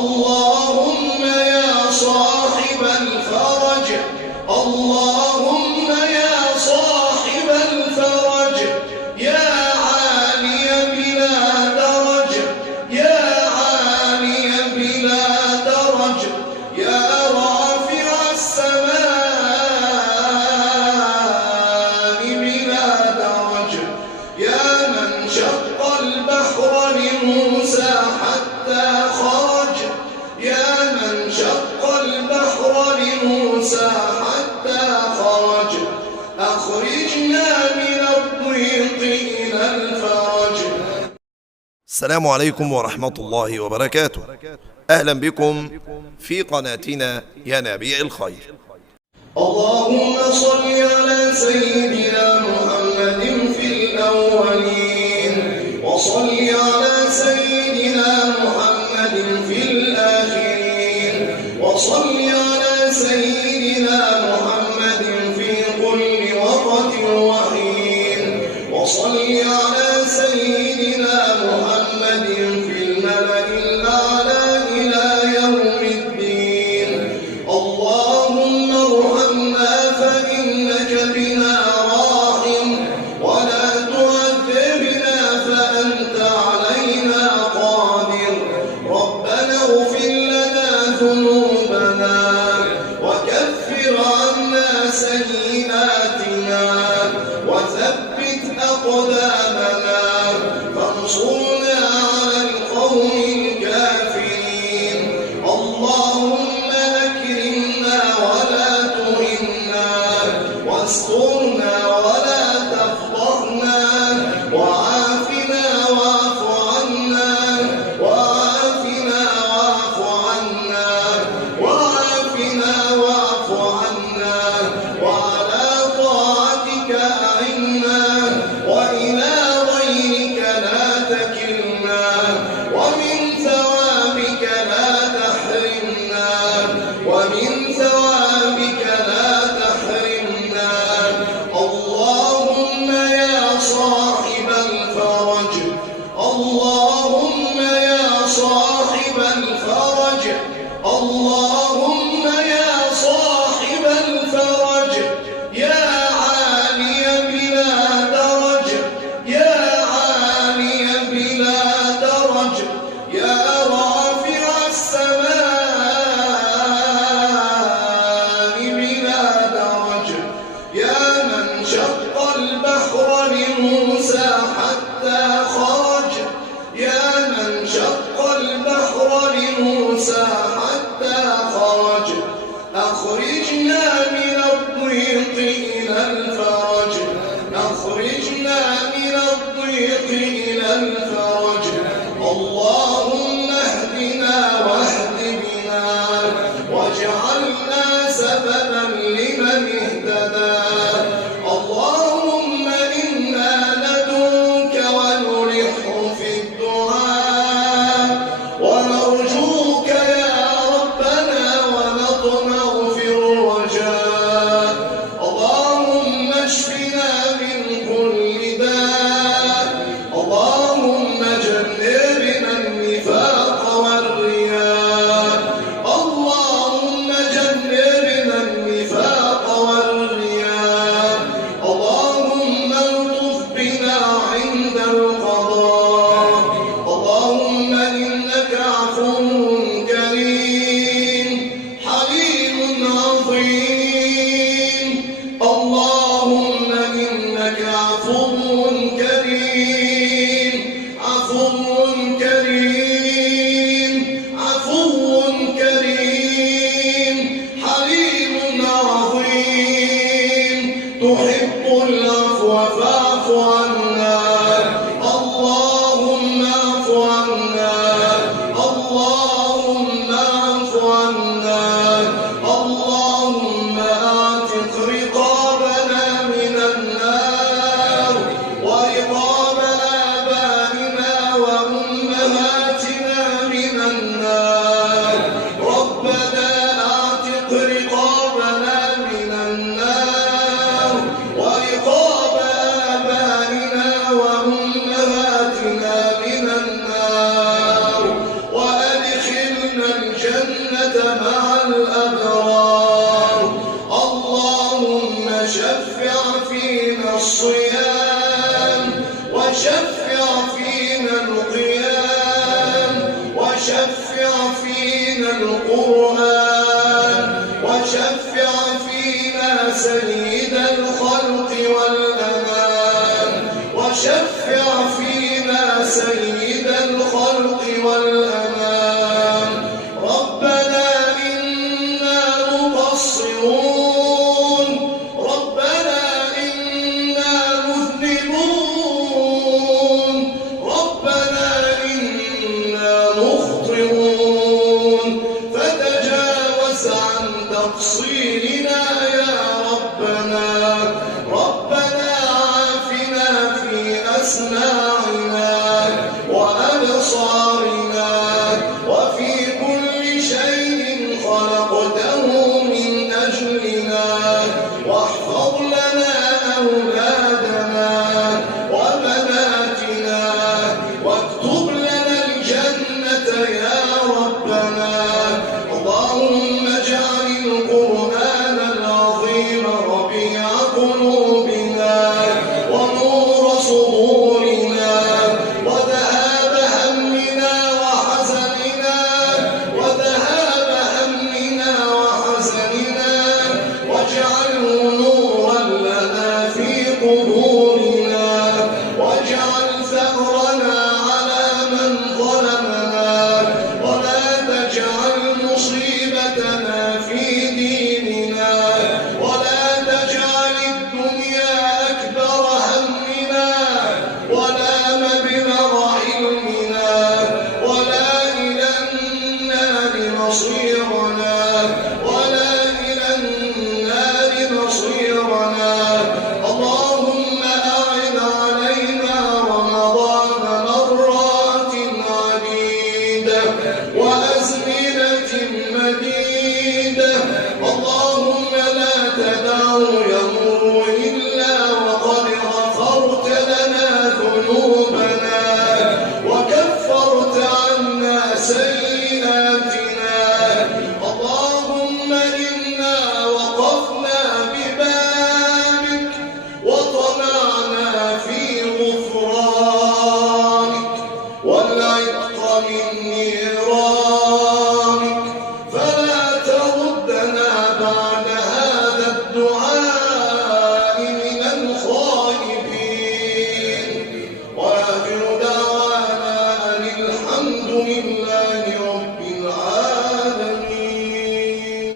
اللهم يا صاحب الفرج، اللهم يا صاحب الفرج، يا عالي بلا درج، يا عالي بلا درج، يا رافع السماء بلا درج، يا من شق البحر لموسى حتى خرج، يا من شق البحر لموسى حتى خرج، أخرجنا من الضيق إلى الفرج. السلام عليكم ورحمة الله وبركاته. أهلا بكم في قناتنا ينابيع الخير. اللهم صل على سيدنا محمد في الأولين، وصل على سيدنا محمد في الآخرين، وصل على سيدنا محمد في كل وقت وحين، وصل على سيدنا محمد في الملأ الأعلى إلى يوم الدين. اللهم ارحمنا فإنك بنا راحم، ولا تعذبنا فأنت علينا قادر. ربنا اغفر لنا ذنوبنا وكفر عنا سيئاتنا وثبت أقدامنا فانصرنا على القوم الكافرين. اللهم أكرمنا ولا تهنا، واسترنا ولا تفضحنا، وعافنا واعف عنا، وعافنا واعف عنا، وعافنا واعف عنا، وعلى طاعتك أعنا، وإلى غيرك لا تكلنا، ومن ثوابك لا تحرمنا، ومن ثوابك لا تحرمنا. اللهم يا صاحب الفرج، اللهم يا صاحب الفرج، اللهم يا صاحب الفرج، يا عالي بلا درج، يا عالي بلا درج، يا رافع السماء بلا درج، يا من شق البحر لموسى حتى خرج، يا من شق البحر لموسى حتى خرج، أخرجنا من الضيق إلى الفرج، أخرجنا من الضيق إلى الفرج. اللهم اهدنا واهد بنا، واجعلنا سببا لمن اهتدى. اللهم إنا ندعوك ونلح في الدعاء، ونرجوك يا وشفع فينا القرآن وشفع فينا سيد الخلق والأمان وشفع فينا سيد الخلق والأمان ربنا إنا مقصرون ربنا إنا مذنبون ربنا إنا مخطئون فتجاوز عن تقصيرنا يا ربنا ربنا عافنا في أسماعنا وأبصارنا وفي كل شيء خلقته من أجلنا واحفظ لنا أولادنا وبناتنا واكتب لنا الجنة يا ربنا اللهم اجعل القرآن العظيم ربيع قلوبنا ونور صدورنا وذهاب همنا وحزننا واجعله نورا لنا في قبورنا واجعل ثأرنا على من ظلمنا ولا تجعل مصيبتنا في ديننا ولا تجعل الدنيا أكبر همنا ولا مبلغ علمنا ولا إلى النار مصيرنا ولا إلى النار مصيرنا اللهم أعد علينا رمضان مرات عديدة وأزمنة مديدة اللهم لا تدع